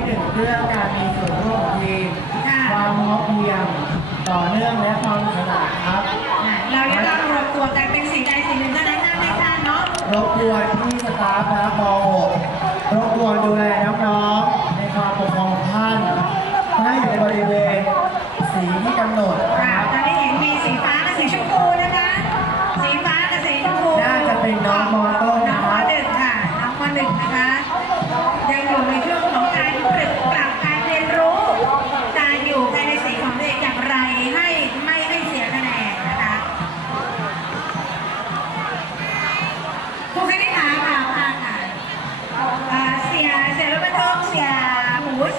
ที่หนึ่งเรื่องการมีส่วนร่วมของทีมค่ะความพร้อมเพรียงต่อเนื่องและความฉลาดครับเราจะต้องรวมตัวกันเป็นสีใดสีหนึ่งเท่านั้นนะไม่ท่านเนาะรบกวนที่สตาฟนะครับม .6 รบกวนดูแลน้องๆในความปก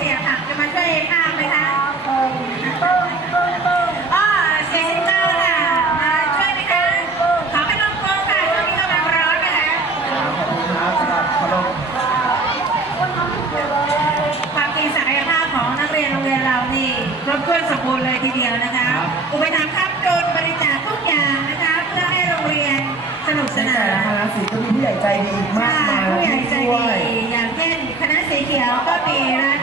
เสียผักจะมาช่วยภาคไหมคะอ๋อเสียซิงเกิลค่ะมาช่วยไหมคะขอขนมโครกค่ะช่วงนี้กำลังร้อนนะคะขอบคุณครับสำหรับขนมความมีศักยภาพของนักเรียนโรงเรียนเรานี่ครบถ้วนสมบูรณ์เลยทีเดียวนะคะอุปถัมภ์ครับโดนบริจาคทุกอย่างนะคะ เพื่อให้โรงเรียนสนุกสในนาแต่ละนคณะสีก็มีผู้ใหญ่ใจดีมากมายผู้ใหญ่ที่ใจช่วยดีอย่างเช่นคณะสีเขียวก็มีร้าน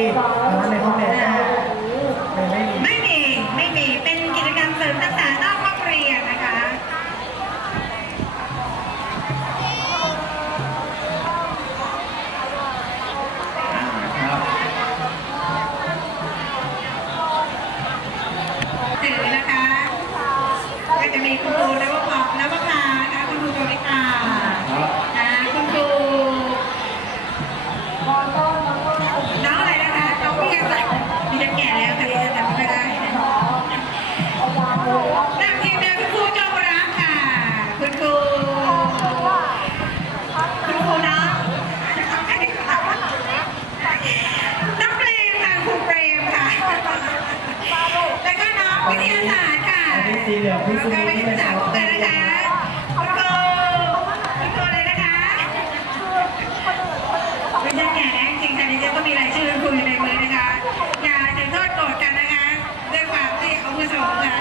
ที่ตอนนั้นในห้องเรียนก็เป็นไม่มีไม่มีไม่มีเป็นกิจกรรมเสริมทักษะนอกห้องเรียนนะคะครับถือนะคะก็จะมีคุณครูนวพรนวภานะคะคุณครูโจริตา ครับ สีเหลืองพี่แล้วสุก็นีวิทที่เป็นยาศาสตร์คู่กันนะคะคุณครูคุณครูเลยนะคะดิฉันแก่แล้วจริงๆค่ะดิฉันก็มีรายชื่อคุณครูอยู่ในมือนะคะอย่าถึงโทษโกรธกันนะคะด้วยความที่อาวุโสค่ะ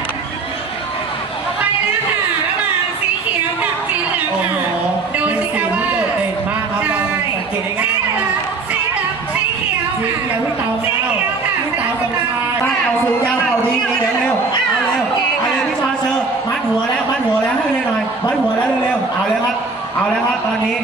ไปแล้วค่ะระหว่างสีเขียวกับสีเหลืองโอ้ค่ะโหดูเป็นสิสีคะว่าที่โดดเด่นมากครับใช่เราสังเกตได้ง่ายสีเหลืองสีเหลืองสีเขียวสีค่ะ เขียวพี่เต๋าสีเก้าเขียวค่ะพี่เต๋าสมชายบ้านเอาสูงยาวเข่าดีดีเร็วเร็ว ให้เร็วหน่อยมัดหัวแล้วเร็วๆเอาแล้วครับ เอาแล้วครับตอนนี้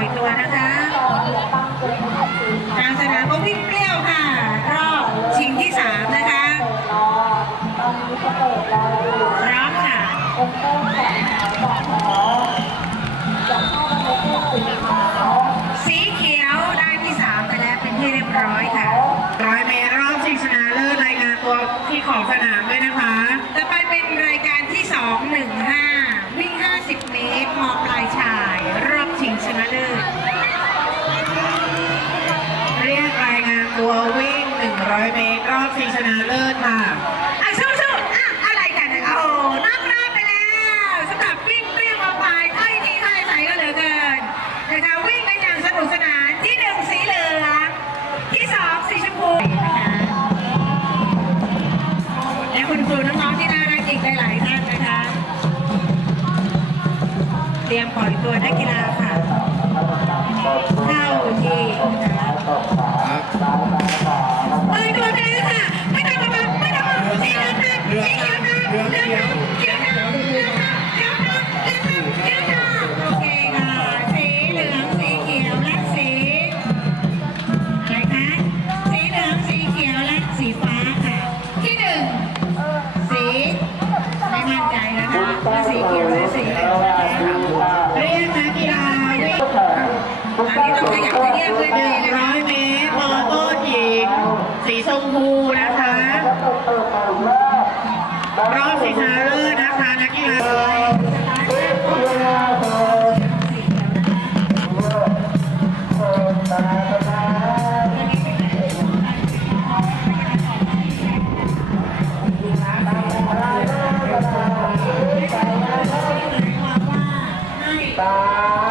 อยตัวนะคะทางสนามวิ่งเปรี้ยวค่ะ รอบชิงที่สามนะคะพร้อมค่ะ ค่ะ Bye.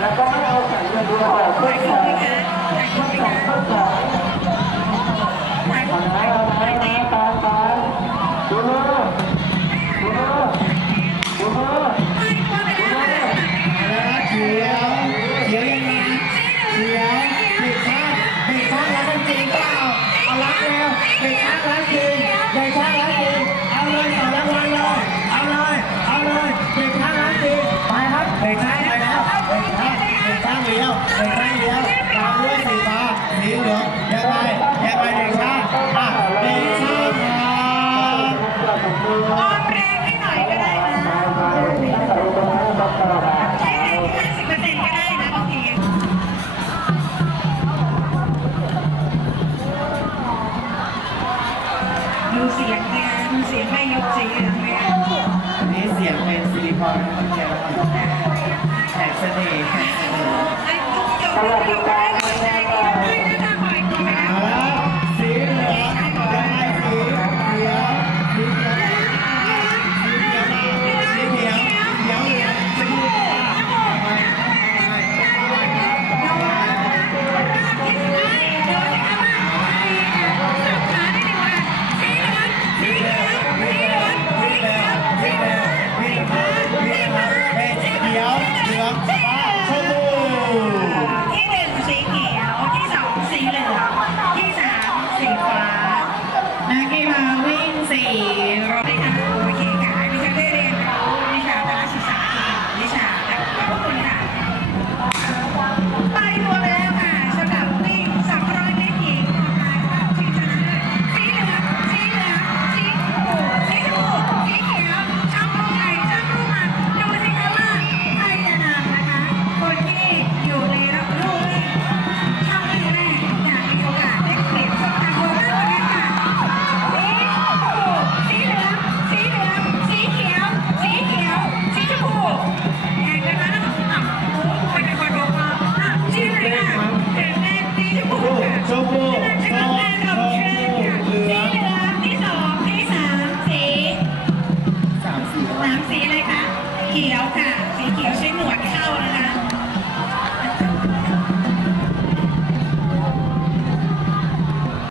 แล้วก็ไม่เอาแข่งเงินดูออกเพื่อที่จะต้องสอบ ดูเสียงเนี่ยดูเสียงแม่ยกเสียงเนี่ยอันนี้เสียงเป็นซิลิคอนต้องแกแล้วแขกเสน่ห์แขกเสน่ห์ไอ้ตุ๊กจบแล้วก็ได้ใจด้วยนะคะขอ